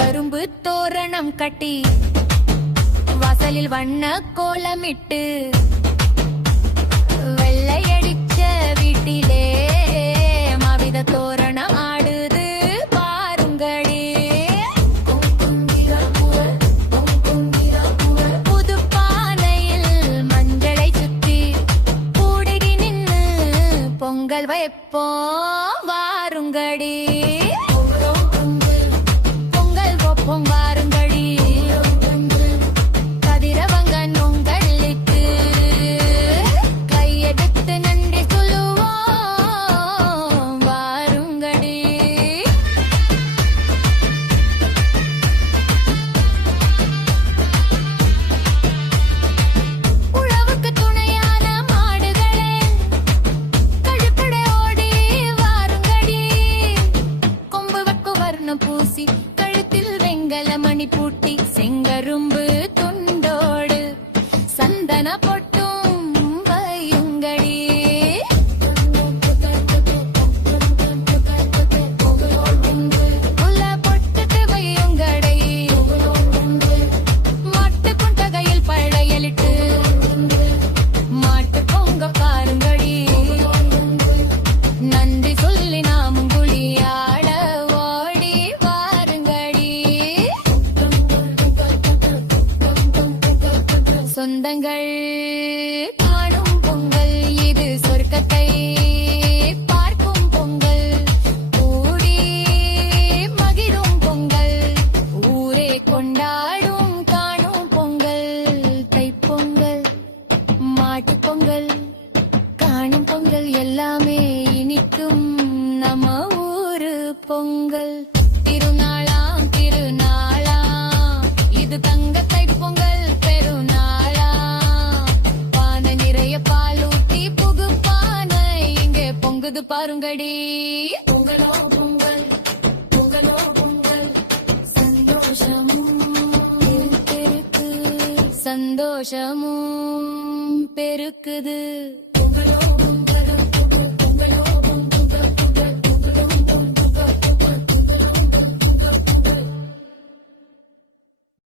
கரும்பு தோரணம் கட்டி வாசலில் வண்ண கோலமிட்டு வெள்ளையடிச்ச வீட்டிலே மாவித தோரணம் ஆடுது பாருங்களே. புது பானையில் மஞ்சளை சுத்தி கூடுகி நின்னு பொங்கல் வைப்போம் வாருங்கடி. பொங்கல் வைப்போம் வாருங்கடி. கதிரவங்கன் உங்களுக்கு கையெடுத்து நன்றி சொல்லுவோம் வாருங்கடி. உழவுக்கு துணையான மாடுகளே கழுப்படை ஓடி வாருங்கடி. கொம்பு வக்கு வர்ணம் பூசி கழுத்தில் வெங்கல மணி பூட்டி செங்கரும்பு துண்டோடு சந்தன பொட்டும் வையுங்கடி. உள்ள பொட்டுட்டு வையுங்கடை. மாட்டு குண்டகையில் பழையலிட்டு மாட்டு பொங்க பாருங்கடி. நன்றி சொல்லி நாமும் குளியாட ஓடி வாருங்கடி. சொந்தங்கள் காணும் பொங்கல் இது சொர்க்கத்தை பார்க்கும் பொங்கல். கூடி மகிழும் பொங்கல் ஊரே கொண்டாடும் காணும் பொங்கல். தைப்பொங்கல் மாட்டுப் பொங்கல் காணும் பொங்கல் எல்லாமே இனிக்கும் நம்ம ஊரு பொங்கல். திருநாளாம் திருநாளாம் இது தங்க தைப்பொங்கல் பெருநாளாம். பானை நிறைய பால் ஊட்டி புகு பானை இங்கே பொங்குது பாருங்கடி. பொங்கலோ பொங்கல் பொங்கலோ பொங்கல் சந்தோஷமும் பெருக்கு சந்தோஷமும் பெருக்குது.